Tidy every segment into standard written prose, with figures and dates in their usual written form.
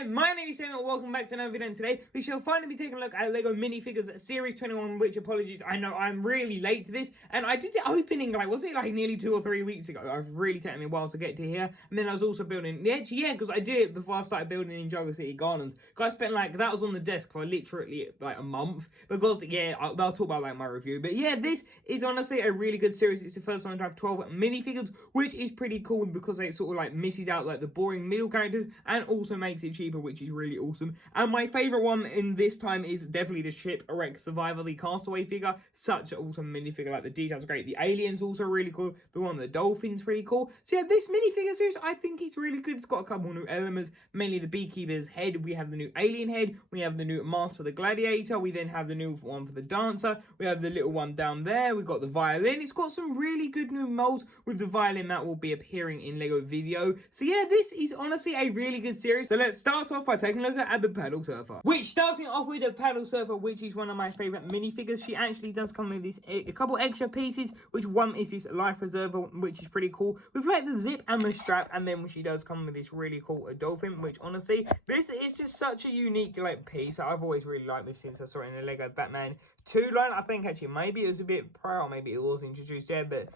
there, my name is Sam and welcome back to another video, and today we shall finally be taking a look at Lego Minifigures Series 21, which, apologies, I know I'm really late to this, and I did the opening, was it nearly 2 or 3 weeks ago? I've really taken me a while to get to here, and then I was also building, because I did it before I started building in Jungle City Gardens, because I spent, that was on the desk for literally, a month, because, I'll talk about, my review, but this is honestly a really good series. It's the first time to have 12 minifigures, which is pretty cool, because it sort of, misses out, the boring middle characters, and also makes it cheaper, which is really awesome. And my favorite one in this time is definitely the Shipwreck Survivor, the Castaway figure. Such an awesome minifigure. The details are great. The alien's also really cool. The one with the dolphin's pretty cool. So this minifigure series, I think it's really good. It's got a couple new elements, mainly the beekeeper's head. We have the new alien head. We have the new mask for the gladiator. We then have the new one for the dancer. We have the little one down there. We've got the violin. It's got some really good new molds with the violin that will be appearing in Lego Video. So this is honestly a really good series. So let's start off by taking a look at the Paddle Surfer. Which, starting off with the Paddle Surfer, which is one of my favourite minifigures. She actually does come with a couple extra pieces, which one is this life preserver, which is pretty cool, with the zip and the strap, and then she does come with this really cool dolphin, which honestly, this is just such a unique piece. I've always really liked this since I saw it in the Lego Batman 2 line. I think actually maybe it was a bit prior, or maybe it was introduced there, but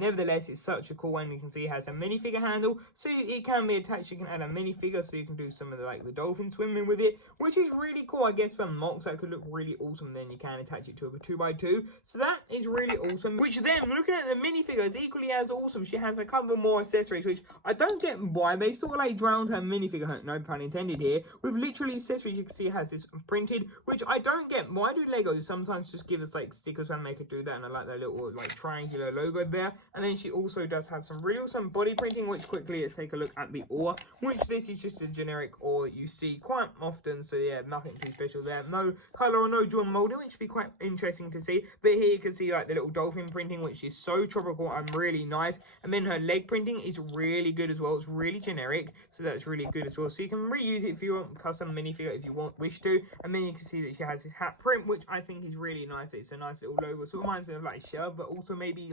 nevertheless, it's such a cool one. You can see it has a minifigure handle, so it can be attached. You can add a minifigure, so you can do some of the dolphin swimming with it, which is really cool. I guess for mocks that could look really awesome. Then you can attach it to a 2x2, so that is really awesome. Which then, looking at the minifigure, is equally as awesome. She has a couple more accessories, which I don't get why they sort of drowned her minifigure, no pun intended here, with literally accessories. You can see it has this printed, which I don't get. Why do Legos sometimes just give us stickers when they could do that? And I like that little triangular logo there. And then she also does have some really awesome body printing, which quickly, let's take a look at the ore, which this is just a generic ore that you see quite often. So nothing too special there. No color or no drawn molding, which would be quite interesting to see. But here you can see the little dolphin printing, which is so tropical and really nice. And then her leg printing is really good as well. It's really generic, so that's really good as well. So you can reuse it if you want custom minifigure if you wish to. And then you can see that she has this hat print, which I think is really nice. It's a nice little logo. Sort of reminds me of a shell, but also maybe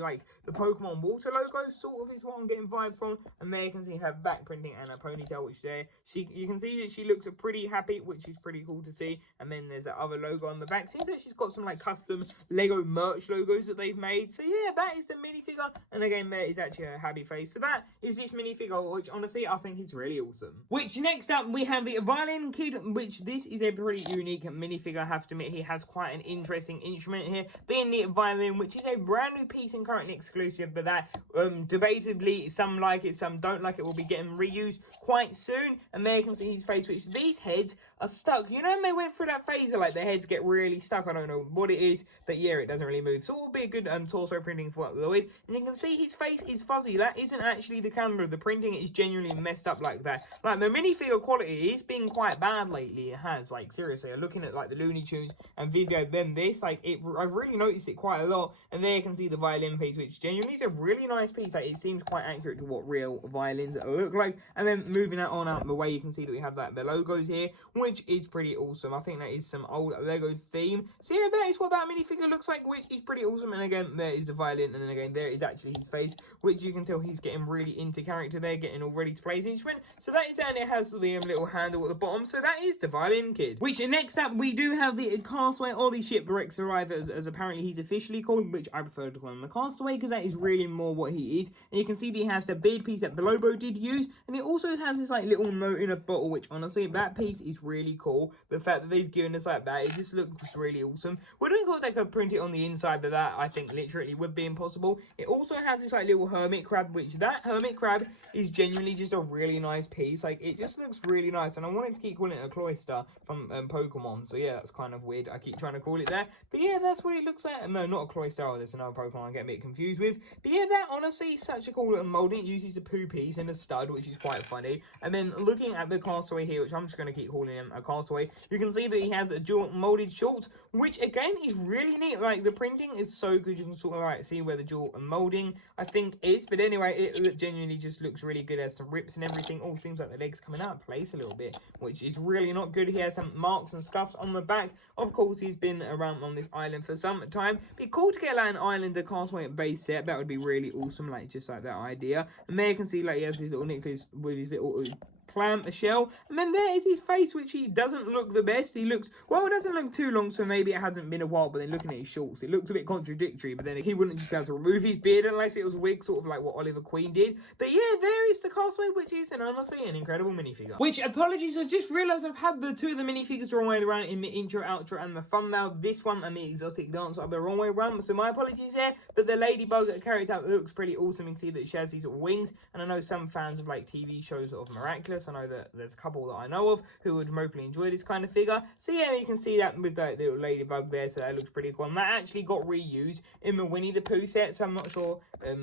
the Pokemon water logo sort of is what I'm getting vibes from. And there you can see her back printing and her ponytail, which there you can see that she looks pretty happy, which is pretty cool to see. And then there's that other logo on the back. Seems like she's got some custom Lego merch logos that they've made. So that is the minifigure, and again there is actually a happy face. So that is this minifigure, which honestly I think is really awesome. Which next up we have the Violin Kid, which this is a pretty unique minifigure. I have to admit, he has quite an interesting instrument here, being the violin, which is a brand new piece and currently exclusive, but that debatably some like it, some don't like it, will be getting reused quite soon. And there you can see his face, which these heads are stuck. You know, they went through that phase of their heads get really stuck. I don't know what it is, but it doesn't really move. So it will be a good torso printing for Lloyd. And you can see his face is fuzzy. That isn't actually the camera. The printing is genuinely messed up like that. The minifigure quality is being quite bad lately. It has, seriously, I'm looking at the Looney Tunes and Vivio, then this, I've really noticed it quite a lot. And there you can see the violin piece, which genuinely is a really nice piece. It seems quite accurate to what real violins look like. And then moving that on out the way, you can see that we have the logos here, which is pretty awesome. I think that is some old Lego theme. So that is what that minifigure looks like, which is pretty awesome. And again, there is the violin, and then again there is actually his face, which you can tell he's getting really into character there, getting all ready to play his instrument. So that is, and it has the little handle at the bottom. So that is the Violin Kid. Which next up we do have the Castaway, or the Shipwreck Survivor, as apparently he's officially called, which I prefer to call him the Castaway, because that is really more what he is. And you can see that he has the beard piece that Belobo did use, and it also has this little note in a bottle, which honestly that piece is really cool. The fact that they've given us that, it just looks really awesome. Would have been cool if they could print it on the inside, but that I think literally would be impossible. It also has this little hermit crab, which that hermit crab is genuinely just a really nice piece. It just looks really nice, and I wanted to keep calling it a cloister from Pokemon. So that's kind of weird. I keep trying to call it that, but that's what it looks like. No, not a cloister. Oh, there's another Pokemon I get a bit confused with. But that honestly is such a cool little molding. It uses the poo piece and a stud, which is quite funny. And then looking at the Castaway here, which I'm just going to keep calling him a Castaway, you can see that he has a dual molded shorts, which again is really neat. The printing is so good. You can sort of see where the dual molding I think is. But anyway, it genuinely just looks really good. There's some rips and everything. All seems like the legs coming out of place a little bit, which is really not good. He has some marks and scuffs on the back. Of course, he's been around on this island for some time. Be cool to get an Islander Castaway base set. That would be really awesome. Just that idea. And there you can see he has his little necklace with his little clamp shell. And then there is his face, which he doesn't look the best. He looks, well, it doesn't look too long, so maybe it hasn't been a while. But then looking at his shorts, it looks a bit contradictory. But then he wouldn't just be able to remove his beard unless it was a wig, sort of like what Oliver Queen did. But yeah, there is the Castaway, which is honestly an incredible minifigure. Which, apologies, I've just realised I've had the two of the minifigures the wrong way around in the intro, outro, and the thumbnail. This one and the exotic dancer are the wrong way around, so my apologies there. But the Ladybug character looks pretty awesome. You can see that she has these wings, and I know some fans of like TV shows of Miraculous. I know that there's a couple that I know of who would mostly enjoy this kind of figure. So yeah, you can see that with the little Ladybug there, so that looks pretty cool. And that actually got reused in the Winnie the Pooh set, so I'm not sure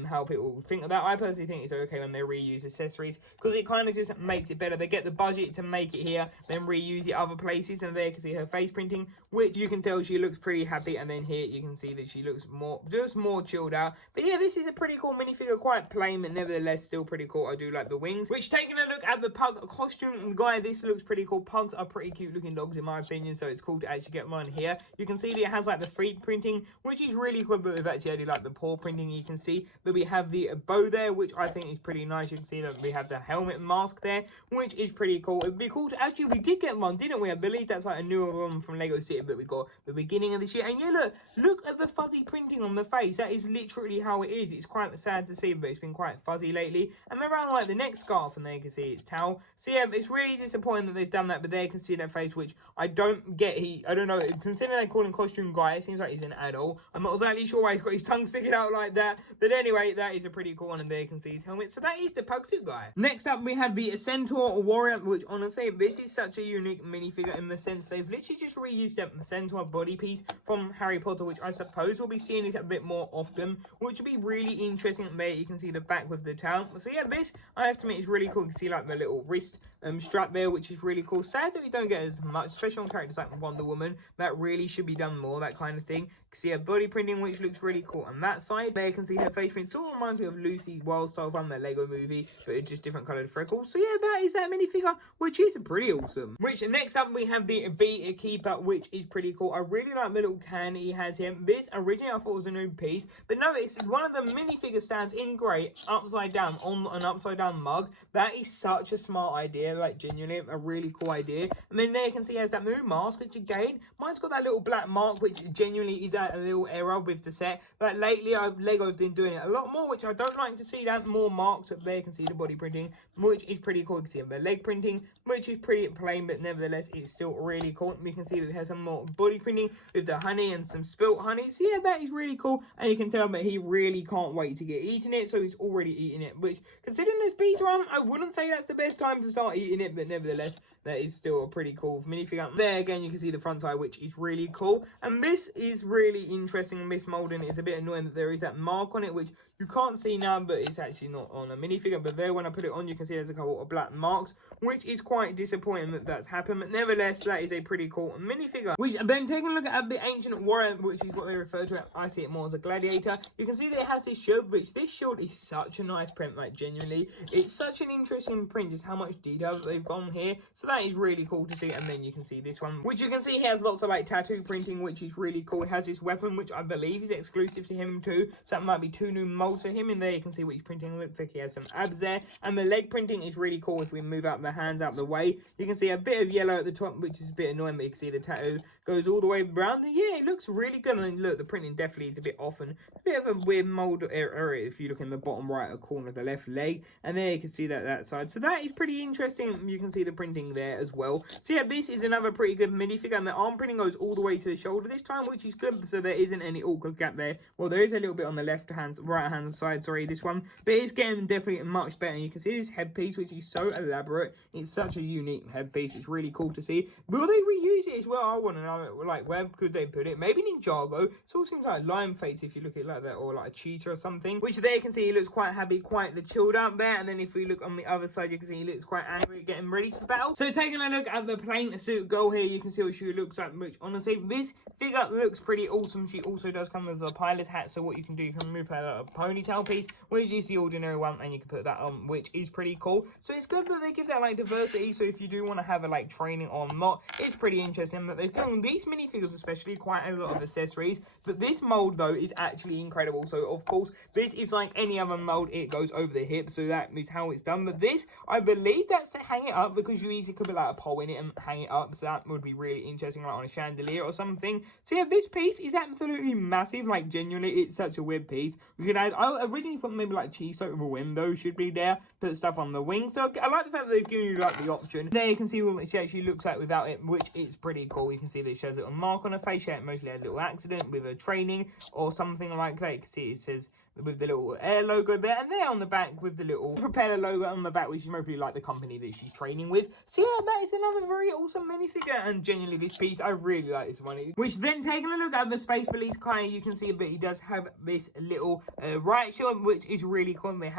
how people think of that. I personally think it's okay when they reuse accessories, because it kind of just makes it better. They get the budget to make it here, then reuse it other places, and there you can see her face printing, which you can tell she looks pretty happy. And then here you can see that she looks just more chilled out. But yeah, this is a pretty cool minifigure, quite plain, but nevertheless still pretty cool. I do like the wings. Which, taking a look at the pug costume guy, this looks pretty cool. Pugs are pretty cute looking dogs in my opinion, so it's cool to actually get one here. You can see that it has like the feet printing, which is really cool, but we've actually added like the paw printing. You can see that we have the bow there, which I think is pretty nice. You can see that we have the helmet mask there, which is pretty cool. It'd be cool to actually, we did get one, didn't we? I believe that's like a newer one from Lego City, but we got the beginning of this year. And yeah, look at the fuzzy printing on the face. That is literally how it is. It's quite sad to see, but it's been quite fuzzy lately. And around like the neck scarf, and there you can see it's towel. So yeah, it's really disappointing that they've done that, but there you can see that face, which I don't get. I don't know, considering they call him costume guy, it seems like he's an adult. I'm not exactly sure why he's got his tongue sticking out like that, but anyway, that is a pretty cool one, and there you can see his helmet. So that is the pug suit guy. Next up, we have the Ascent Warrior, which honestly, this is such a unique minifigure in the sense they've literally just reused that Centaur body piece from Harry Potter, which I suppose we'll be seeing it a bit more often, which would be really interesting. There you can see the back with the tail. So yeah, this, I have to admit, is really cool. You can see like the little wrist strap there, which is really cool. Sad that we don't get as much, especially on characters like Wonder Woman. That really should be done more, that kind of thing. You can see her body printing, which looks really cool on that side. There you can see her face print. Sort of reminds me of Lucy Wildstyle from the Lego movie, but it's just different coloured freckles. So yeah, that is that minifigure, which is pretty awesome. Which, next up, we have the Beekeeper, which is pretty cool. I really like the little can he has here. This, originally, I thought was a new piece, but no, it's one of the minifigure stands in grey, upside down, on an upside down mug. That is such a smart idea, like genuinely a really cool idea. And then there you can see he has that new mask, which again, mine's got that little black mark, which genuinely is a little error with the set. But lately, Lego have been doing it a lot more, which I don't like to see that more marks. Up there you can see the body printing, which is pretty cool. You can see the leg printing, which is pretty plain, but nevertheless, it's still really cool. We can see that it has some more body printing with the honey and some spilt honey. So yeah, that is really cool. And you can tell that he really can't wait to get eating it, so he's already eating it, which, considering this pizza run, I wouldn't say that's the best time to start eating it, but nevertheless, that is still a pretty cool minifigure. There again, you can see the front side, which is really cool. And this is really interesting. This molding is a bit annoying that there is that mark on it, which you can't see now, but it's actually not on a minifigure. But there, when I put it on, you can see there's a couple of black marks, which is quite disappointing that that's happened. But nevertheless, that is a pretty cool minifigure. Which, then taking a look at the Ancient Warrior, which is what they refer to it, I see it more as a gladiator. You can see that it has this shield, which this shield is such a nice print, like genuinely. It's such an interesting print, just how much detail that they've gone here. So that is really cool to see. And then you can see this one, which you can see has lots of like tattoo printing, which is really cool. It has this weapon, which I believe is exclusive to him too. So that might be two new molds for him. In there, you can see what he's printing. Looks like he has some abs there. And the leg printing is really cool. If we move out the hands out the way, you can see a bit of yellow at the top, which is a bit annoying, but you can see the tattoo goes all the way around. And yeah, it looks really good. And look, the printing definitely is a bit off and a bit of a weird mold area if you look in the bottom right corner of the left leg. And there you can see that side. So that is pretty interesting. You can see the printing there as well. So yeah, this is another pretty good minifigure. And the arm printing goes all the way to the shoulder this time, which is good. So there isn't any awkward gap there. Well, there is a little bit on the right hand side, sorry, this one. But it's getting definitely much better. And you can see this headpiece, which is so elaborate. It's such a unique headpiece. It's really cool to see. Will they reuse it as well? I want to know, like, where could they put it? Maybe Ninjago. It all seems like a lion face if you look at it like that, or like a cheetah or something. Which there you can see he looks quite happy, quite chilled out there. And then if we look on the other side, you can see he looks quite angry, getting ready to battle. So taking a look at the plain suit girl here, you can see what she looks like, which honestly, this figure looks pretty awesome. She also does come with a pilot's hat, so what you can do, you can remove her little ponytail piece, which is the ordinary one, and you can put that on, which is pretty cool. So it's good that they give that like diversity, so if you do want to have a like training or not, it's pretty interesting that they've given these minifigures especially quite a lot of accessories. But this mold though is actually incredible. So of course, this is like any other mold, it goes over the hip, so that is how it's done. But this, I believe that's to hang it up, because you easily could put like a pole in it and hang it up, so that would be really interesting, like on a chandelier or something. So yeah, this piece is absolutely massive, like genuinely, it's such a weird piece. We could add, I originally thought maybe like cheese with a window should be there, put stuff on the wing. So I like the fact that they've given you like the option. There you can see what she actually looks like without it, which is pretty cool. You can see that she has a little mark on her face. She mostly had a little accident with her training or something like that. You can see it says with the little air logo there, and there on the back with the little propeller logo on the back, which is mostly like the company that she's training with. So yeah, that is another very awesome minifigure, and genuinely this piece, I really like this one. Which then, taking a look at the Space Police guy, you can see that he does have this little riot shield, which is really cool. It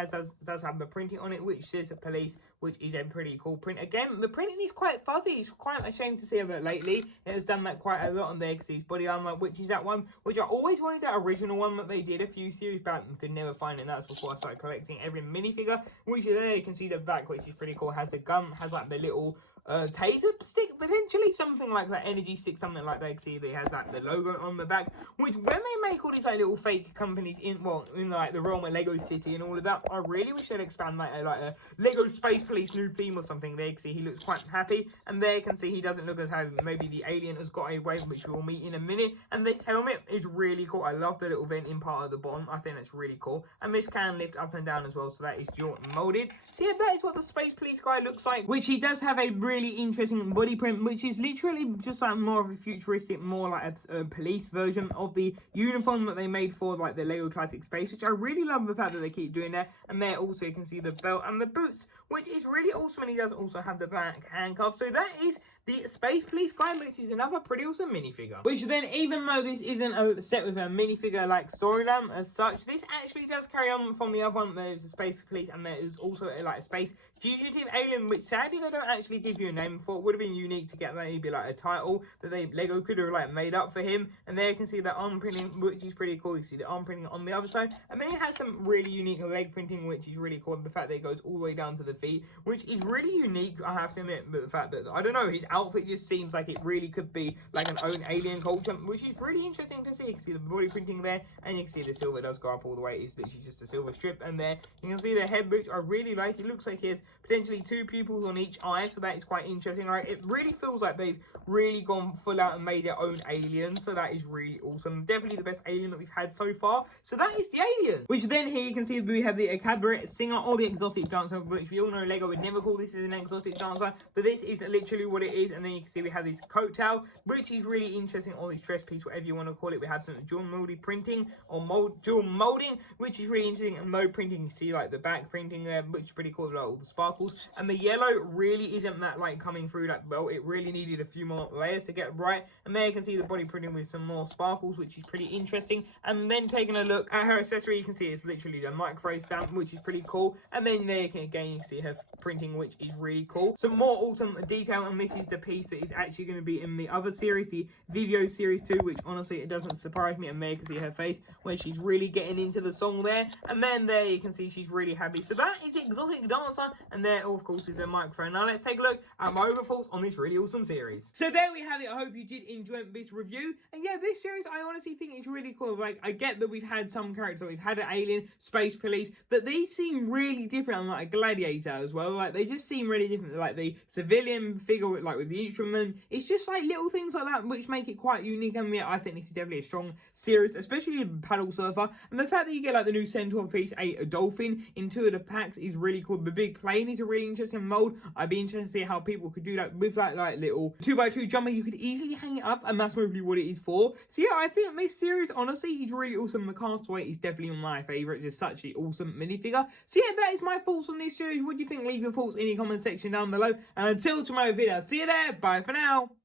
does have the printing on it, which says police, which is a pretty cool print. Again, the printing is quite fuzzy. It's quite ashamed to see of it lately. It has done that quite a lot on there, because his body armor, which is that one, which I always wanted, that original one that they did a few series back, and could never find it. And that's before I started collecting every minifigure, which is there. You can see the back, which is pretty cool. Has the gun, has like the little taser stick, potentially something like that, energy stick, something like that. You can see they has like the logo on the back, which when they make all these like little fake companies in like the realm of Lego City and all of that, I really wish they'd expand like a Lego Space Police new theme or something. There you can see he looks quite happy, and there you can see he doesn't look as how maybe the alien has got away, which we'll meet in a minute. And this helmet is really cool. I love the little venting part of the bottom. I think that's really cool, and this can lift up and down as well, so that is dual molded. So yeah, that is what the Space Police guy looks like, which he does have a really interesting body print, which is literally just like more of a futuristic, more like a police version of the uniform that they made for like the Lego Classic Space, which I really love the fact that they keep doing that. And there also you can see the belt and the boots, which is really awesome. And he does also have the black handcuffs. So that is the Space Police guy, which is another pretty awesome minifigure. Which then, even though this isn't a set with a minifigure like storyline as such, this actually does carry on from the other one. There's a Space Police, and there is also like a Space Fugitive alien, which sadly they don't actually give you a name for. It would have been unique to get maybe like a title that Lego could have like made up for him. And there you can see the arm printing, which is pretty cool. You see the arm printing on the other side, and then it has some really unique leg printing, which is really cool. The fact that it goes all the way down to the feet, which is really unique, I have to admit. But the fact that, I don't know, his outfit just seems like it really could be like an own alien culture, which is really interesting to see. You can see the body printing there, and you can see the silver does go up all the way. It's literally just a silver strip, and there you can see the head, which I really like. It looks like he has potentially 2 pupils on each eye, so that is quite interesting. Like, it really feels like they've really gone full out and made their own alien, so that is really awesome. Definitely the best alien that we've had so far. So that is the alien. Which then here you can see we have the cabaret singer, or the exotic dancer, which we all know Lego would never call this as an exotic dancer, but this is literally what it is. And then you can see we have this coat tail, which is really interesting, or this dress piece, whatever you want to call it. We have some dual molded printing, or dual molding, which is really interesting. And mode printing, you can see like the back printing there, which is pretty cool, like all the sparkles. And the yellow really isn't that like coming through that well. It really needed a few more layers to get right. And there you can see the body printing with some more sparkles, which is pretty interesting. And then taking a look at her accessory, you can see it's literally the micro stamp, which is pretty cool. And then there you can see her printing, which is really cool. Some more awesome detail, and this is the piece that is actually going to be in the other series, the Video Series 2, which honestly it doesn't surprise me. And there you can see her face where she's really getting into the song there, and then there you can see she's really happy. So that is the exotic dancer, and there of course is a microphone. Now let's take a look at my overall thoughts on this really awesome series. So there we have it. I hope you did enjoy this review, and yeah, this series I honestly think it's really cool. Like, I get that we've had some characters, we've had an alien, Space Police, but these seem really different. I'm like a gladiator as well. Like, they just seem really different. Like the civilian figure with the instrument, it's just like little things like that which make it quite unique. And yeah, I think this is definitely a strong series, especially the paddle surfer, and the fact that you get like the new centaur piece, a dolphin in 2 of the packs is really cool. The big plane is a really interesting mold. I'd be interested to see how people could do that with that like little 2x2 jumper. You could easily hang it up, and that's probably what it is for. So yeah, I think this series honestly is really awesome. The Castaway is definitely my favorite. It's just such an awesome minifigure. So yeah, that is my thoughts on this series. What do you think? Leave your thoughts in the comment section down below, and until tomorrow video, see you there. Bye for now.